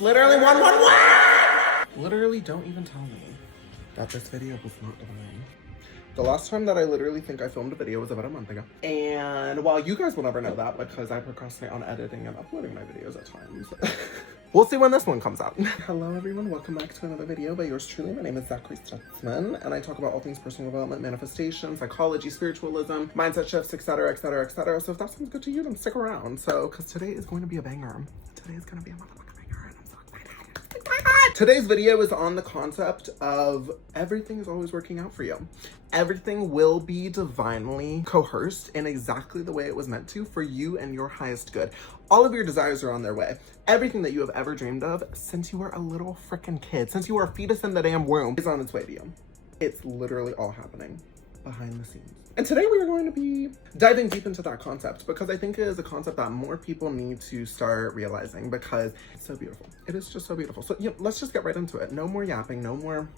It's literally 111! Literally, don't even tell me that this video was not divine. The last time that I literally think I filmed a video was about a month ago. And while you guys will never know that because I procrastinate on editing and uploading my videos at times. We'll see when this one comes out. Hello everyone, welcome back to another video by yours truly. My name is 𝓩𝓪𝓬𝓱 and I talk about all things personal development, manifestation, psychology, spiritualism, mindset shifts, etc, etc, etc. So if that sounds good to you, then stick around. So, because today is going to be a banger. Today is going to be a motherfucking banger and I'm so excited. Today's video is on the concept of everything is always working out for you. Everything will be divinely coerced in exactly the way it was meant to for you and your highest good. All of your desires are on their way. Everything that you have ever dreamed of since you were a little freaking kid, since you were a fetus in the damn womb, is on its way to you. It's literally all happening behind the scenes. And today we are going to be diving deep into that concept because I think it is a concept that more people need to start realizing because it's so beautiful. It is just so beautiful. So yeah, let's just get right into it. No more yapping, no more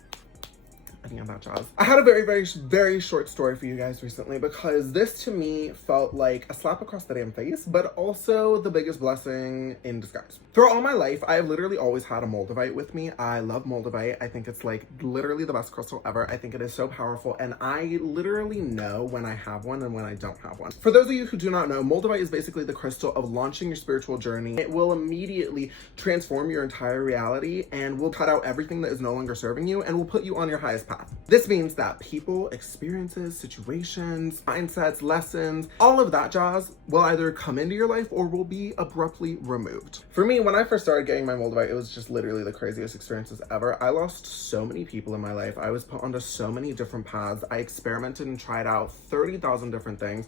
any of that jazz. I had a very short story for you guys recently because this to me felt like a slap across the damn face, but also the biggest blessing in disguise. Throughout all my life, I have literally always had a moldavite with me. I love moldavite. I think it's like literally the best crystal ever. I think it is so powerful and I literally know when I have one and when I don't have one. For those of you who do not know, moldavite is basically the crystal of launching your spiritual journey. It will immediately transform your entire reality and will cut out everything that is no longer serving you and will put you on your highest path. This means that people, experiences, situations, mindsets, lessons, all of that jazz will either come into your life or will be abruptly removed. For me, when I first started getting my moldavite, it was just literally the craziest experiences ever. I lost so many people in my life. I was put onto so many different paths. I experimented and tried out 30,000 different things.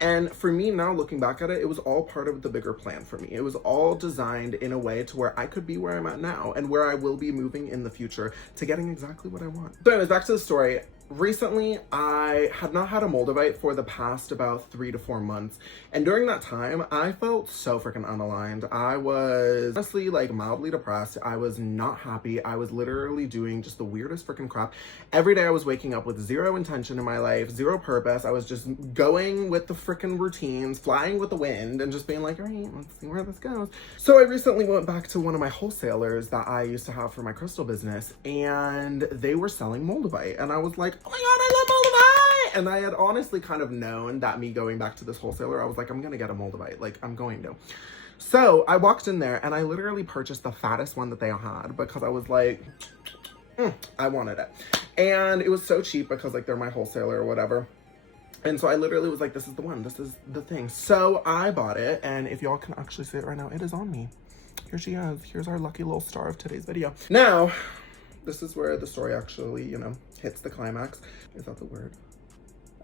And for me now, looking back at it, it was all part of the bigger plan for me. It was all designed in a way to where I could be where I'm at now and where I will be moving in the future to getting exactly what I want. So anyways, back to the story. Recently, I had not had a moldavite for the past about 3 to 4 months. And during that time, I felt so freaking unaligned. I was honestly like mildly depressed. I was not happy. I was literally doing just the weirdest freaking crap. Every day I was waking up with zero intention in my life, zero purpose. I was just going with the freaking routines, flying with the wind and just being like, all right, let's see where this goes. So I recently went back to one of my wholesalers that I used to have for my crystal business and they were selling moldavite. And I was like, oh my God, I love moldavite! And I had honestly kind of known that me going back to this wholesaler, I was like, I'm gonna get a moldavite, like I'm going to. So I walked in there and I literally purchased the fattest one that they had because I was like, I wanted it. And it was so cheap because like they're my wholesaler or whatever. And so I literally was like, this is the one, this is the thing. So I bought it and if y'all can actually see it right now, it is on me. Here she is. Here's our lucky little star of today's video. Now, this is where the story actually, you know, hits the climax. Is that the word?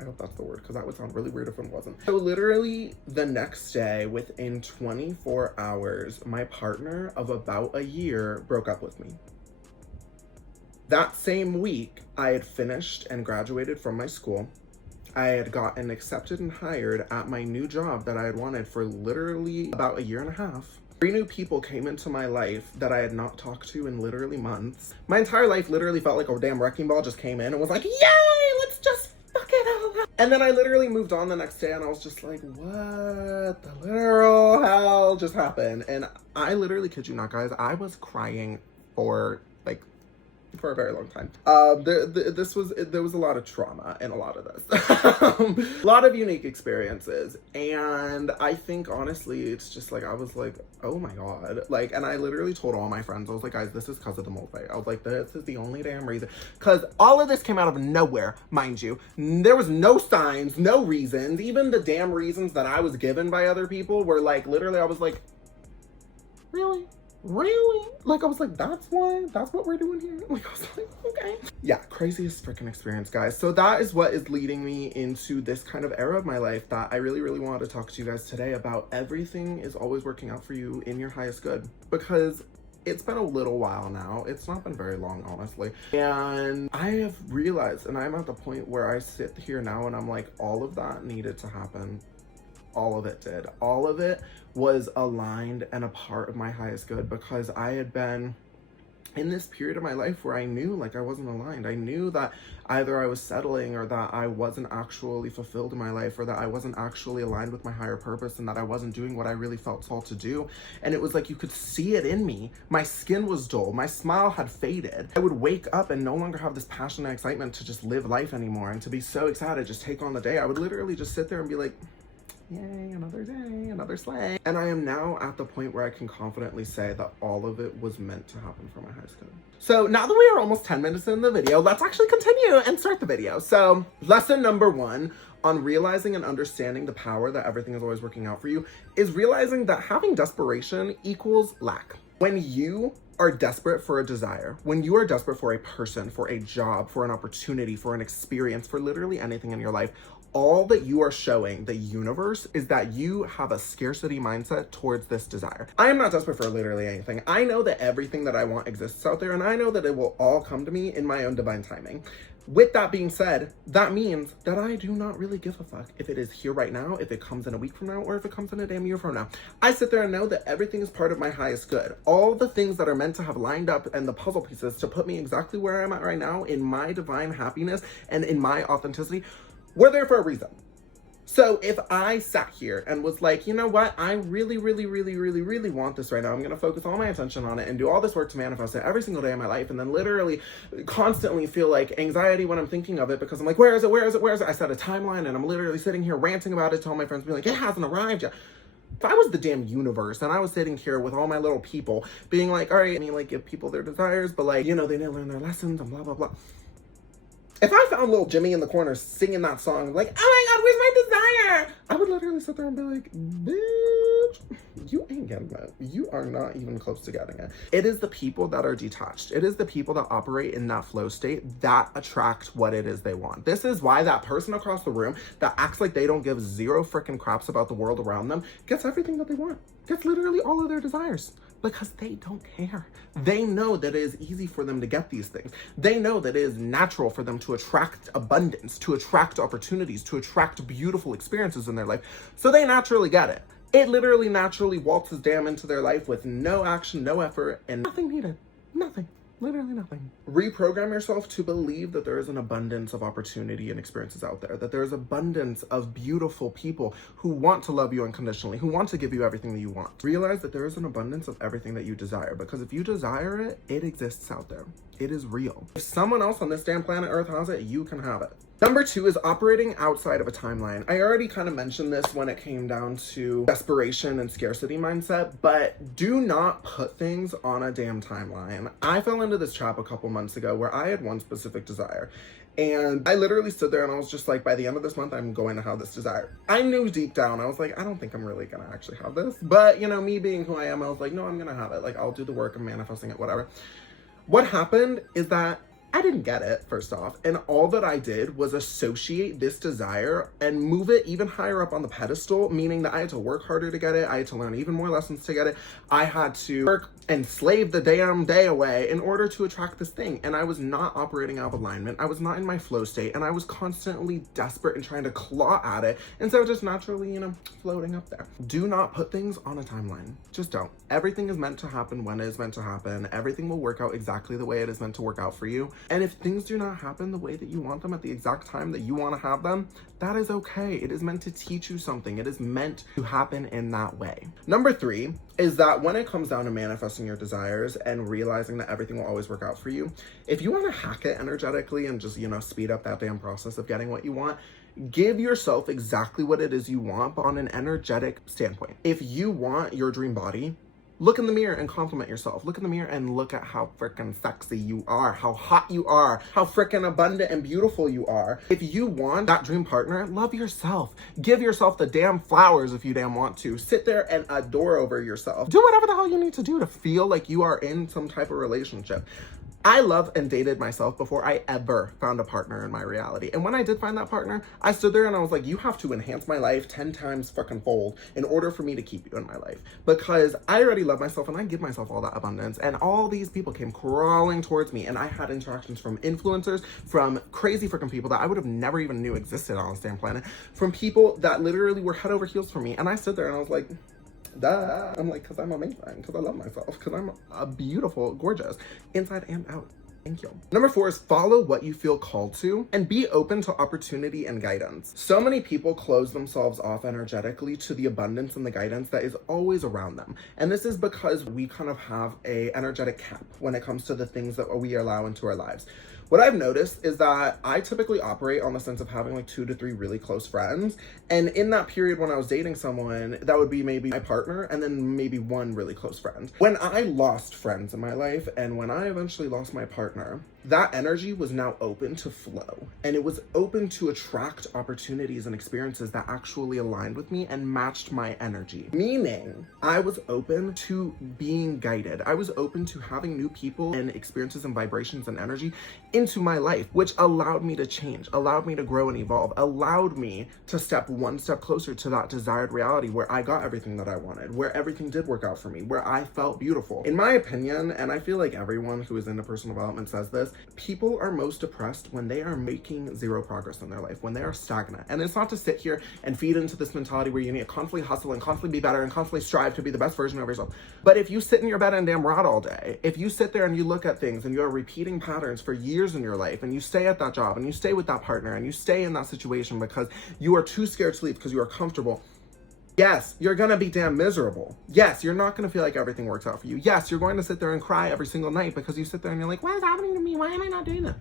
I hope that's the word because that would sound really weird if it wasn't. So literally the next day, within 24 hours, my partner of about a year broke up with me. That same week, I had finished and graduated from my school. I had gotten accepted and hired at my new job that I had wanted for literally about a year and a half. 3 new people came into my life that I had not talked to in literally months. My entire life literally felt like a damn wrecking ball just came in and was like, yay, let's just fuck it all up. And then I literally moved on the next day and I was just like, what the literal hell just happened? And I literally kid you not, guys, I was crying for a very long time. There was a lot of trauma in a lot of this. A lot of unique experiences. And I think honestly, it's just like, I was like, oh my God. Like, and I literally told all my friends, I was like, guys, this is because of the moldavite. I was like, this is the only damn reason. Because all of this came out of nowhere, mind you. There was no signs, no reasons. Even the damn reasons that I was given by other people were like, literally, I was like, really? Really? Like, I was like, that's what we're doing here? Like, I was like, okay. Yeah, craziest freaking experience, guys. So that is what is leading me into this kind of era of my life that I really, really wanted to talk to you guys today about. Everything is always working out for you in your highest good because it's been a little while now. It's not been very long, honestly. And I have realized, and I'm at the point where I sit here now and I'm like, all of that needed to happen. All of it did. All of it was aligned and a part of my highest good because I had been in this period of my life where I knew like I wasn't aligned. I knew that either I was settling or that I wasn't actually fulfilled in my life, or that I wasn't actually aligned with my higher purpose, and that I wasn't doing what I really felt called to do. And it was like you could see it in me. My skin was dull. My smile had faded. I would wake up and no longer have this passion and excitement to just live life anymore and to be so excited, just take on the day. I would literally just sit there and be like, yay, another day, another sleigh. And I am now at the point where I can confidently say that all of it was meant to happen for my highest good. So now that we are almost 10 minutes in the video, let's actually continue and start the video. So lesson number 1 on realizing and understanding the power that everything is always working out for you is realizing that having desperation equals lack. When you are desperate for a desire, when you are desperate for a person, for a job, for an opportunity, for an experience, for literally anything in your life, all that you are showing the universe is that you have a scarcity mindset towards this desire. I am not desperate for literally anything. I know that everything that I want exists out there, and I know that it will all come to me in my own divine timing. With that being said, that means that I do not really give a fuck if it is here right now, if it comes in a week from now, or if it comes in a damn year from now. I sit there and know that everything is part of my highest good. All the things that are meant to have lined up and the puzzle pieces to put me exactly where I'm at right now in my divine happiness and in my authenticity, we're there for a reason. So if I sat here and was like, you know what, I really want this right now. I'm going to focus all my attention on it and do all this work to manifest it every single day of my life, and then literally constantly feel like anxiety when I'm thinking of it because I'm like, where is it? I set a timeline and I'm literally sitting here ranting about it to all my friends, being like, it hasn't arrived yet. If I was the damn universe and I was sitting here with all my little people being like, all right, I mean, like, give people their desires, but like, you know, they didn't learn their lessons and blah, blah, blah. If I found little Jimmy in the corner singing that song, like, oh my God, where's my desire? I would literally sit there and be like, bitch, you ain't getting that. You are not even close to getting it. It is the people that are detached. It is the people that operate in that flow state that attract what it is they want. This is why that person across the room that acts like they don't give zero freaking craps about the world around them gets everything that they want. Gets literally all of their desires. Because they don't care. They know that it is easy for them to get these things. They know that it is natural for them to attract abundance, to attract opportunities, to attract beautiful experiences in their life. So they naturally get it. It literally naturally waltzes down into their life with no action, no effort, and nothing needed. Nothing. Literally nothing. Reprogram yourself to believe that there is an abundance of opportunity and experiences out there, that there is abundance of beautiful people who want to love you unconditionally, who want to give you everything that you want. Realize that there is an abundance of everything that you desire, because if you desire it, it exists out there. It is real. If someone else on this damn planet Earth has it, you can have it. Number 2 is operating outside of a timeline. I already kind of mentioned this when it came down to desperation and scarcity mindset, but do not put things on a damn timeline. I fell into this trap a couple months ago where I had one specific desire. And I literally stood there and I was just like, by the end of this month, I'm going to have this desire. I knew deep down, I was like, I don't think I'm really going to actually have this. But, you know, me being who I am, I was like, no, I'm going to have it. Like, I'll do the work of manifesting it, whatever. What happened is that I didn't get it, first off, and all that I did was associate this desire and move it even higher up on the pedestal, meaning that I had to work harder to get it, I had to learn even more lessons to get it, I had to work and slave the damn day away in order to attract this thing, and I was not operating out of alignment, I was not in my flow state, and I was constantly desperate and trying to claw at it, instead of just naturally, you know, floating up there. Do not put things on a timeline. Just don't. Everything is meant to happen when it is meant to happen. Everything will work out exactly the way it is meant to work out for you. And if things do not happen the way that you want them at the exact time that you want to have them, that is okay. It is meant to teach you something. It is meant to happen in that way. Number 3 is that when it comes down to manifesting your desires and realizing that everything will always work out for you, if you want to hack it energetically and just, you know, speed up that damn process of getting what you want, give yourself exactly what it is you want, but on an energetic standpoint. If you want your dream body, look in the mirror and compliment yourself. Look in the mirror and look at how freaking sexy you are, how hot you are, how freaking abundant and beautiful you are. If you want that dream partner, love yourself. Give yourself the damn flowers if you damn want to. Sit there and adore over yourself. Do whatever the hell you need to do to feel like you are in some type of relationship. I love and dated myself before I ever found a partner in my reality. And when I did find that partner, I stood there and I was like, you have to enhance my life 10 times fucking fold in order for me to keep you in my life. Because I already love myself and I give myself all that abundance. And all these people came crawling towards me, and I had interactions from influencers, from crazy freaking people that I would have never even knew existed on this damn planet, from people that literally were head over heels for me. And I stood there and I was like, Duh. I'm like, because I'm amazing, because I love myself, because I'm beautiful, gorgeous, inside and out. Thank you. Number 4 is follow what you feel called to and be open to opportunity and guidance. So many people close themselves off energetically to the abundance and the guidance that is always around them. And this is because we kind of have a energetic cap when it comes to the things that we allow into our lives. What I've noticed is that I typically operate on the sense of having like 2 to 3 really close friends. And in that period when I was dating someone, that would be maybe my partner and then maybe 1 really close friend. When I lost friends in my life and when I eventually lost my partner, that energy was now open to flow, and it was open to attract opportunities and experiences that actually aligned with me and matched my energy. Meaning, I was open to being guided. I was open to having new people and experiences and vibrations and energy into my life, which allowed me to change, allowed me to grow and evolve, allowed me to step 1 step closer to that desired reality where I got everything that I wanted, where everything did work out for me, where I felt beautiful. In my opinion, and I feel like everyone who is into personal development says this, people are most depressed when they are making 0 progress in their life, when they are stagnant. And it's not to sit here and feed into this mentality where you need to constantly hustle and constantly be better and constantly strive to be the best version of yourself. But if you sit in your bed and damn rot all day, if you sit there and you look at things and you're repeating patterns for years in your life, and you stay at that job and you stay with that partner and you stay in that situation because you are too scared to leave because you are comfortable, yes, you're gonna be damn miserable. Yes, you're not gonna feel like everything works out for you. Yes, you're going to sit there and cry every single night because you sit there and you're like, what is happening to me? Why am I not doing that?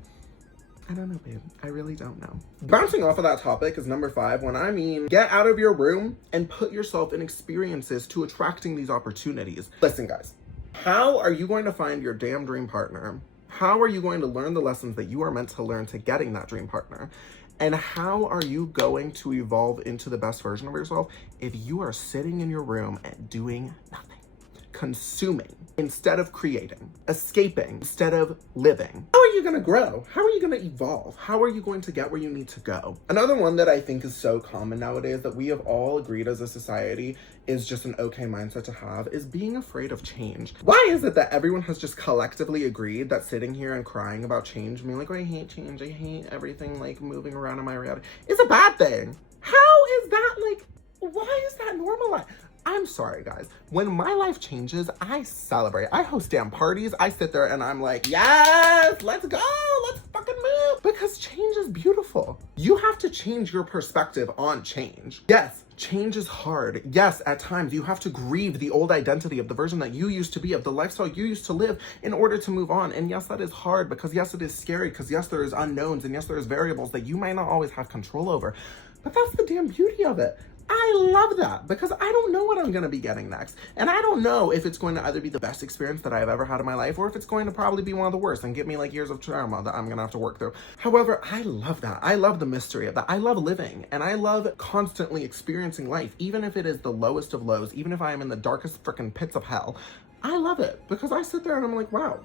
I don't know, babe. I really don't know. Bouncing off of that topic is number 5, when I mean get out of your room and put yourself in experiences to attracting these opportunities. Listen, guys, how are you going to find your damn dream partner? How are you going to learn the lessons that you are meant to learn to getting that dream partner? And how are you going to evolve into the best version of yourself if you are sitting in your room and doing nothing? Consuming instead of creating, escaping instead of living. How are you gonna grow? How are you gonna evolve? How are you going to get where you need to go? Another one that I think is so common nowadays that we have all agreed as a society is just an okay mindset to have is being afraid of change. Why is it that everyone has just collectively agreed that sitting here and crying about change, being like, oh, I hate change, I hate everything like moving around in my reality, is a bad thing? How is that like, why is that normalized? I'm sorry, guys. When my life changes, I celebrate. I host damn parties. I sit there and I'm like, yes, let's go. Let's fucking move. Because change is beautiful. You have to change your perspective on change. Yes, change is hard. Yes, at times you have to grieve the old identity of the version that you used to be, of the lifestyle you used to live in order to move on. And yes, that is hard because yes, it is scary because yes, there is unknowns and yes, there is variables that you might not always have control over. But that's the damn beauty of it. I love that because I don't know what I'm going to be getting next. And I don't know if it's going to either be the best experience that I've ever had in my life or if it's going to probably be one of the worst and give me like years of trauma that I'm going to have to work through. However, I love that. I love the mystery of that. I love living and I love constantly experiencing life, even if it is the lowest of lows, even if I am in the darkest freaking pits of hell. I love it because I sit there and I'm like, wow.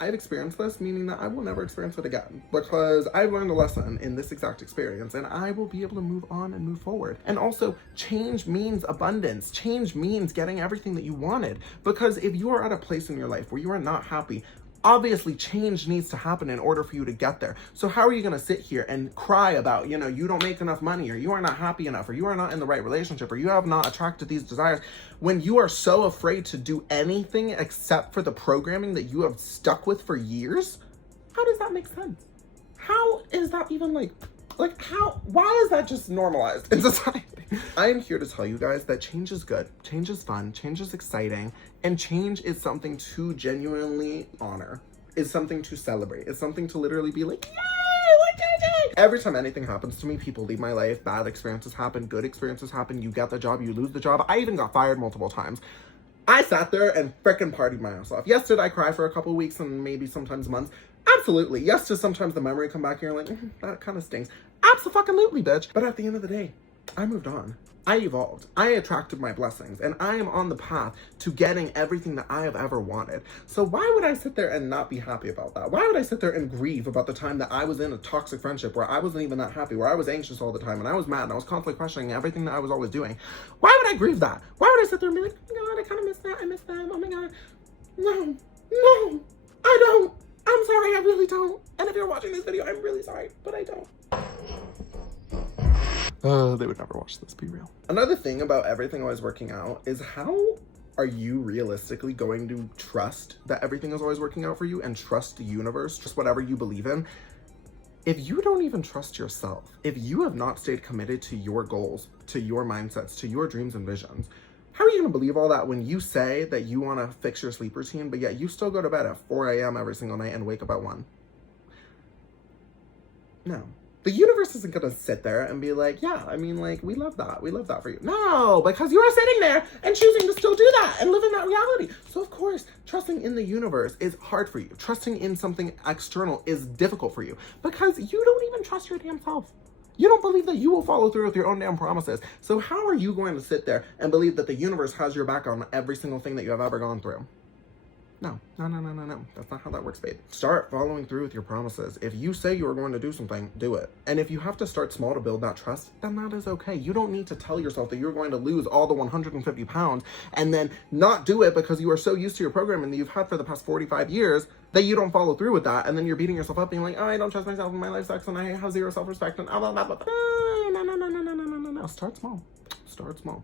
I've experienced this, meaning that I will never experience it again because I've learned a lesson in this exact experience and I will be able to move on and move forward. And also, change means abundance. Change means getting everything that you wanted, because if you are at a place in your life where you are not happy, obviously change needs to happen in order for you to get there. So how are you going to sit here and cry about, you know, you don't make enough money or you are not happy enough or you are not in the right relationship or you have not attracted these desires when you are so afraid to do anything except for the programming that you have stuck with for years? How does that make sense? How is that even like how, why is that just normalized in society? I am here to tell you guys that change is good, change is fun, change is exciting, and change is something to genuinely honor. It's something to celebrate. It's something to literally be like, yay, we're changing! Every time anything happens to me, people leave my life, bad experiences happen, good experiences happen, you get the job, you lose the job. I even got fired multiple times. I sat there and frickin' partied my ass off. Yes, did I cry for a couple weeks and maybe sometimes months? Absolutely. Yes, does sometimes the memory come back and you're like, that kind of stinks. Absolutely, bitch. But at the end of the day, I moved on. I evolved. I attracted my blessings, and I am on the path to getting everything that I have ever wanted. So why would I sit there and not be happy about that? Why would I sit there and grieve about the time that I was in a toxic friendship where I wasn't even that happy, where I was anxious all the time, and I was mad, and I was constantly questioning everything that I was always doing? Why would I grieve that? Why would I sit there and be like, oh my God, I kind of miss that. I miss them. Oh my God. No, I don't. I'm sorry, I really don't. And if you're watching this video, I'm really sorry, but I don't. They would never watch this, be real. Another thing about everything always working out is how are you realistically going to trust that everything is always working out for you and trust the universe, just whatever you believe in, if you don't even trust yourself? If you have not stayed committed to your goals, to your mindsets, to your dreams and visions, how are you gonna believe all that when you say that you wanna fix your sleep routine, but yet you still go to bed at 4 a.m. every single night and wake up at 1? No. The universe isn't gonna sit there and be like, yeah, I mean, like, we love that for you. No, because you are sitting there and choosing to still do that and live in that reality. So of course, trusting in the universe is hard for you. Trusting in something external is difficult for you because you don't even trust your damn self. You don't believe that you will follow through with your own damn promises. So how are you going to sit there and believe that the universe has your back on every single thing that you have ever gone through? No. That's not how that works, babe. Start following through with your promises. If you say you are going to do something, do it. And if you have to start small to build that trust, then that is okay. You don't need to tell yourself that you're going to lose all the 150 pounds and then not do it because you are so used to your programming that you've had for the past 45 years that you don't follow through with that. And then you're beating yourself up being like, oh, I don't trust myself and my life sucks and I have zero self-respect and blah, blah, blah, blah. No. Start small. Start small.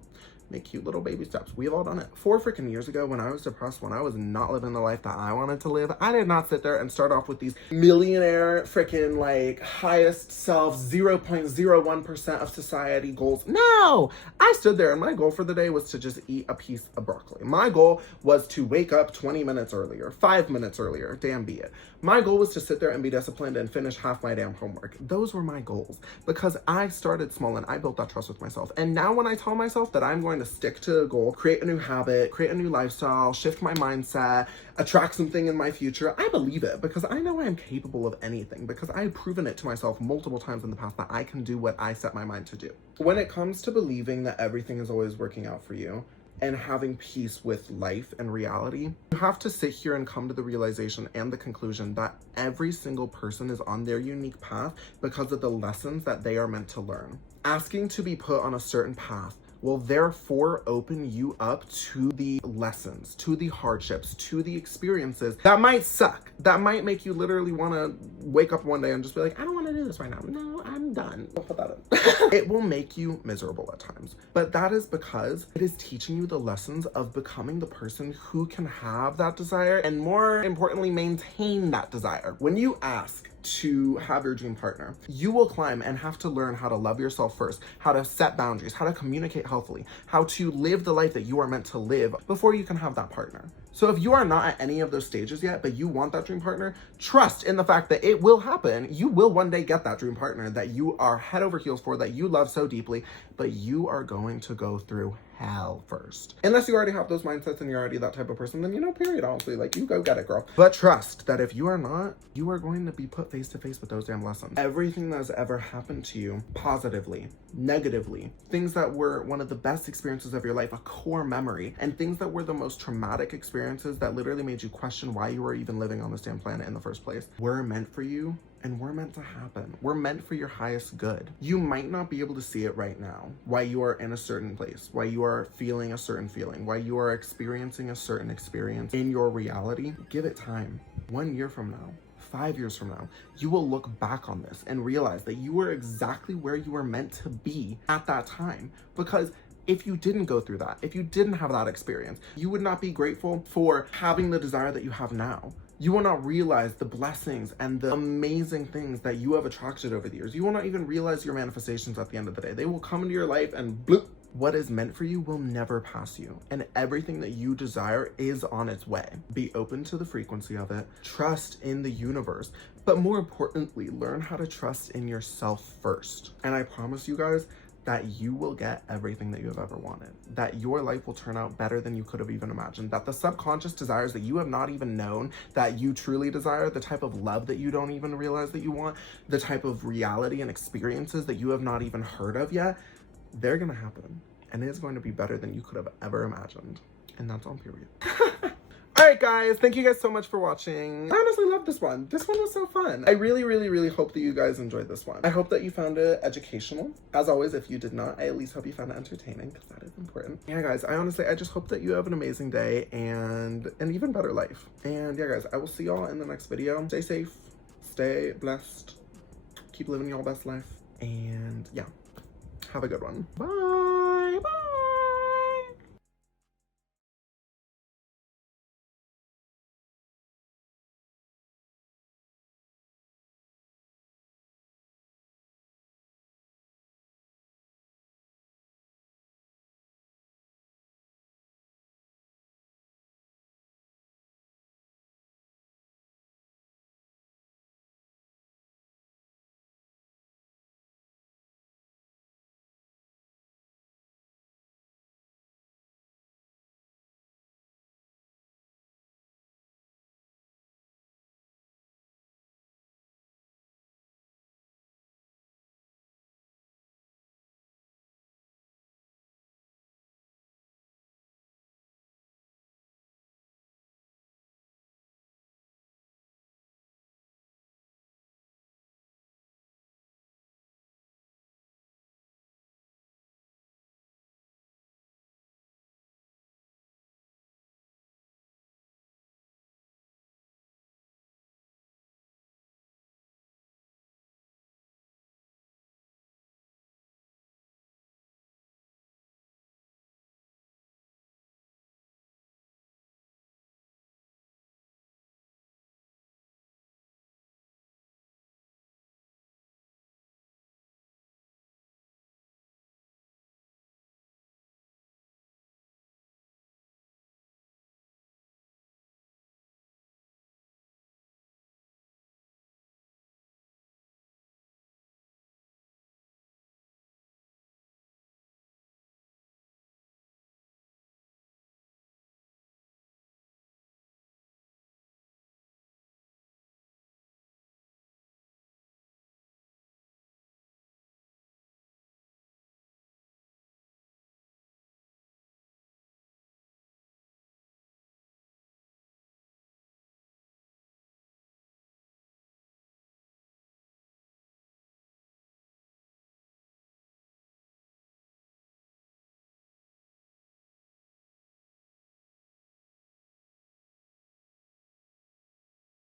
Make cute little baby steps. We've all done it. 4 freaking years ago when I was depressed, when I was not living the life that I wanted to live, I did not sit there and start off with these millionaire freaking like highest self 0.01% of society goals. No! I stood there and my goal for the day was to just eat a piece of broccoli. My goal was to wake up 20 minutes earlier, 5 minutes earlier, damn be it. My goal was to sit there and be disciplined and finish half my damn homework. Those were my goals because I started small and I built that trust with myself. And now when I tell myself that I'm going to stick to a goal, create a new habit, create a new lifestyle, shift my mindset, attract something in my future, I believe it because I know I am capable of anything because I've proven it to myself multiple times in the past that I can do what I set my mind to do. When it comes to believing that everything is always working out for you, and having peace with life and reality, you have to sit here and come to the realization and the conclusion that every single person is on their unique path because of the lessons that they are meant to learn. Asking to be put on a certain path will therefore open you up to the lessons, to the hardships, to the experiences that might suck, that might make you literally want to wake up one day and just be like, I don't want to do this right now. No, I'm done. Don't put that in. It will make you miserable at times, but that is because it is teaching you the lessons of becoming the person who can have that desire and more importantly, maintain that desire. When you ask to have your dream partner, you will climb and have to learn how to love yourself first, how to set boundaries, how to communicate healthily, how to live the life that you are meant to live before you can have that partner. So if you are not at any of those stages yet, but you want that dream partner, trust in the fact that it will happen. You will one day get that dream partner that you are head over heels for, that you love so deeply, but you are going to go through hell first. Unless you already have those mindsets and you're already that type of person, then period, honestly, like you go get it, girl. But trust that if you are not, you are going to be put face to face with those damn lessons. Everything that has ever happened to you, positively, negatively, things that were one of the best experiences of your life, a core memory, and things that were the most traumatic experiences that literally made you question why you were even living on this damn planet in the first place, were meant for you. And we're meant to happen. We're meant for your highest good. You might not be able to see it right now, why you are in a certain place, why you are feeling a certain feeling, why you are experiencing a certain experience in your reality. Give it time. 1 year from now, 5 years from now, you will look back on this and realize that you were exactly where you were meant to be at that time. Because if you didn't go through that, if you didn't have that experience, you would not be grateful for having the desire that you have now. You will not realize the blessings and the amazing things that you have attracted over the years. You will not even realize your manifestations at the end of the day. They will come into your life and bloop. What is meant for you will never pass you. And everything that you desire is on its way. Be open to the frequency of it. Trust in the universe. But more importantly, learn how to trust in yourself first. And I promise you guys, that you will get everything that you have ever wanted, that your life will turn out better than you could have even imagined, that the subconscious desires that you have not even known that you truly desire, the type of love that you don't even realize that you want, the type of reality and experiences that you have not even heard of yet, they're gonna happen. And it is going to be better than you could have ever imagined. And that's on period. Alright guys, thank you guys so much for watching. I honestly love this one. This one was so fun. I really hope that you guys enjoyed this one. I hope that you found it educational. As always, if you did not, I at least hope you found it entertaining because that is important. Yeah guys, I just hope that you have an amazing day and an even better life. And yeah guys, I will see y'all in the next video. Stay safe, stay blessed, keep living your best life, and yeah. Have a good one. Bye.